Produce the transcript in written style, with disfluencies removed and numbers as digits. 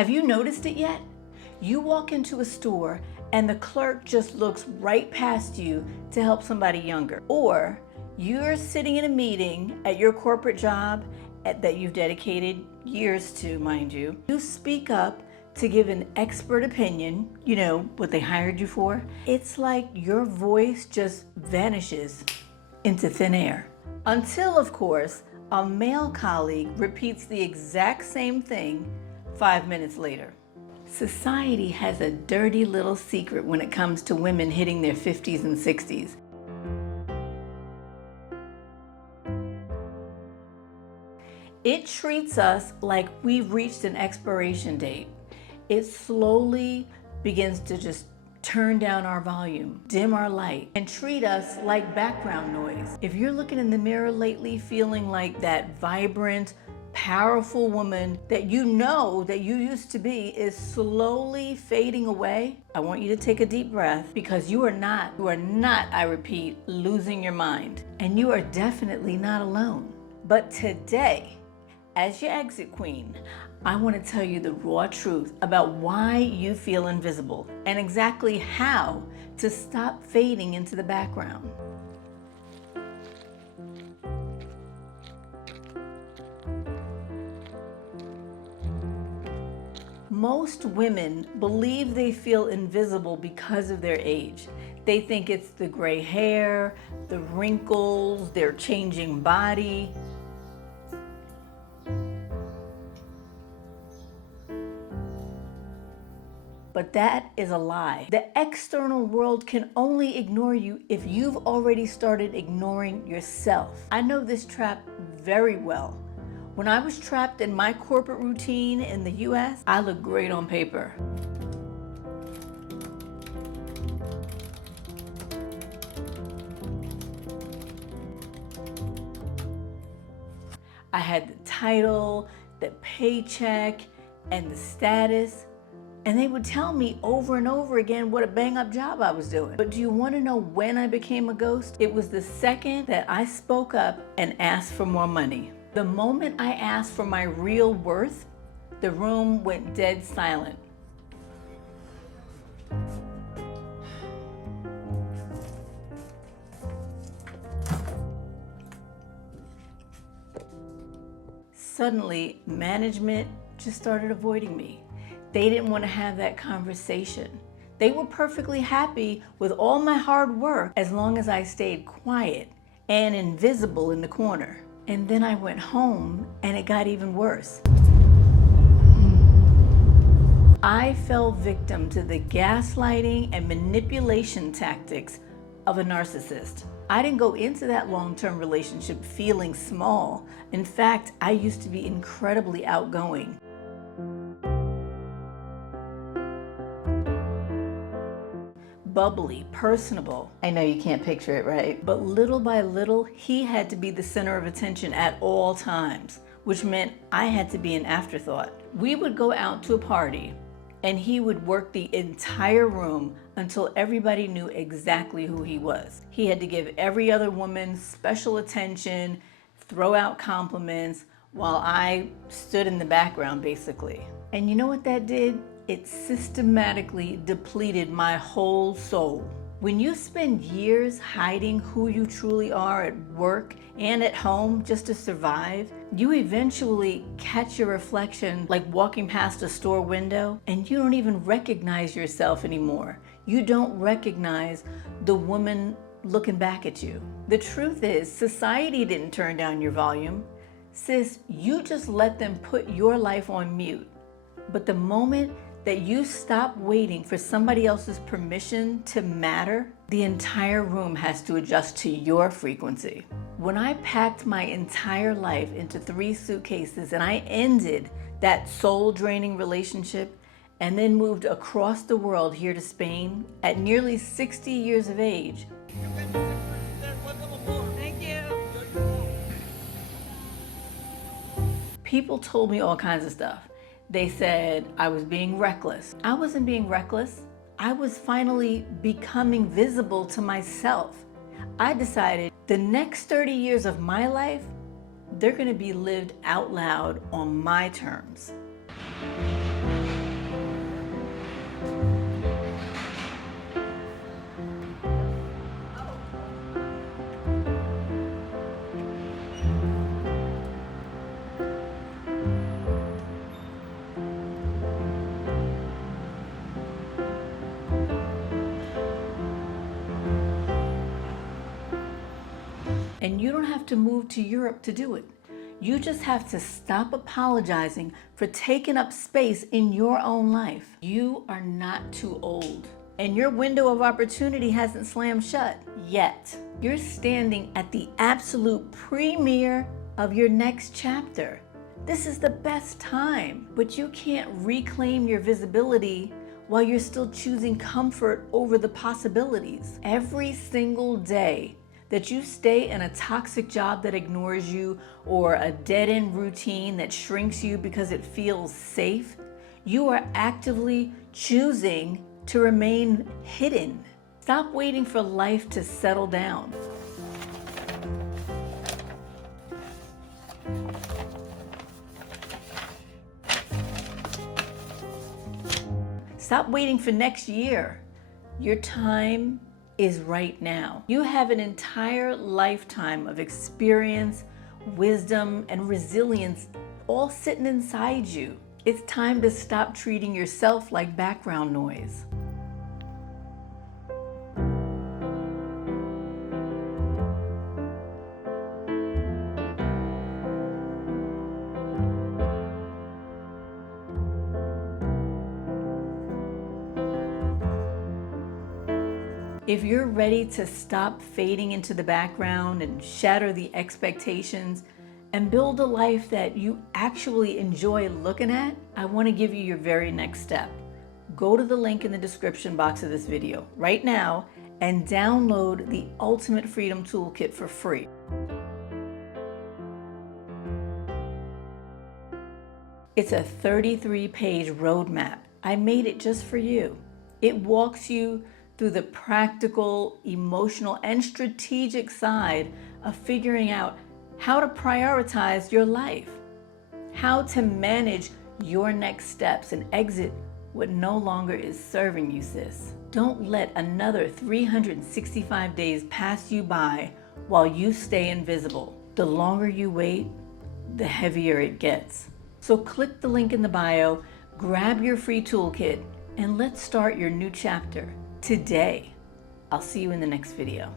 Have you noticed it yet? You walk into a store and the clerk just looks right past you to help somebody younger. Or you're sitting in a meeting at your corporate job that you've dedicated years to, mind you. You speak up to give an expert opinion, you know, what they hired you for. It's like your voice just vanishes into thin air. Until, of course, a male colleague repeats the exact same thing 5 minutes later. Society has a dirty little secret when it comes to women hitting their 50s and 60s. It treats us like we've reached an expiration date. It slowly begins to just turn down our volume, dim our light, and treat us like background noise. If you're looking in the mirror lately feeling like that vibrant, powerful woman that you know that you used to be is slowly fading away, I want you to take a deep breath, because you are not, I repeat, losing your mind. And you are definitely not alone. But today, as your exit queen, I want to tell you the raw truth about why you feel invisible and exactly how to stop fading into the background. Most women believe they feel invisible because of their age. They think it's the gray hair, the wrinkles, their changing body. But that is a lie. The external world can only ignore you if you've already started ignoring yourself. I know this trap very well. When I was trapped in my corporate routine in the US, I looked great on paper. I had the title, the paycheck, and the status. And they would tell me over and over again what a bang-up job I was doing. But do you want to know when I became a ghost? It was the second that I spoke up and asked for more money. The moment I asked for my real worth, the room went dead silent. Suddenly, management just started avoiding me. They didn't want to have that conversation. They were perfectly happy with all my hard work as long as I stayed quiet and invisible in the corner. And then I went home and it got even worse. I fell victim to the gaslighting and manipulation tactics of a narcissist. I didn't go into that long-term relationship feeling small. In fact, I used to be incredibly outgoing. Bubbly, personable. I know you can't picture it, right? But little by little, he had to be the center of attention at all times, which meant I had to be an afterthought. We would go out to a party and he would work the entire room until everybody knew exactly who he was. He had to give every other woman special attention, throw out compliments, while I stood in the background, basically. And you know what that did? It systematically depleted my whole soul. When you spend years hiding who you truly are at work and at home just to survive, you eventually catch your reflection like walking past a store window, and you don't even recognize yourself anymore. You don't recognize the woman looking back at you. The truth is, society didn't turn down your volume. Sis, you just let them put your life on mute. But the moment that you stop waiting for somebody else's permission to matter, the entire room has to adjust to your frequency. When I packed my entire life into 3 suitcases and I ended that soul-draining relationship and then moved across the world here to Spain at nearly 60 years of age, Thank you. people told me all kinds of stuff. They said I was being reckless. I wasn't being reckless. I was finally becoming visible to myself. I decided the next 30 years of my life, they're gonna be lived out loud on my terms. You don't have to move to Europe to do it. You just have to stop apologizing for taking up space in your own life. You are not too old, and your window of opportunity hasn't slammed shut yet. You're standing at the absolute premiere of your next chapter. This is the best time, but you can't reclaim your visibility while you're still choosing comfort over the possibilities. Every single day that you stay in a toxic job that ignores you, or a dead-end routine that shrinks you because it feels safe, you are actively choosing to remain hidden. Stop waiting for life to settle down. Stop waiting for next year. Your time is right now. You have an entire lifetime of experience, wisdom, and resilience all sitting inside you. It's time to stop treating yourself like background noise. If you're ready to stop fading into the background and shatter the expectations and build a life that you actually enjoy looking at, I want to give you your very next step. Go to the link in the description box of this video right now and download the Ultimate Freedom Toolkit for free. It's a 33-page roadmap. I made it just for you. It walks you through the practical, emotional, and strategic side of figuring out how to prioritize your life, how to manage your next steps and exit what no longer is serving you, sis. Don't let another 365 days pass you by while you stay invisible. The longer you wait, the heavier it gets. So click the link in the bio, grab your free toolkit, and let's start your new chapter today. I'll see you in the next video.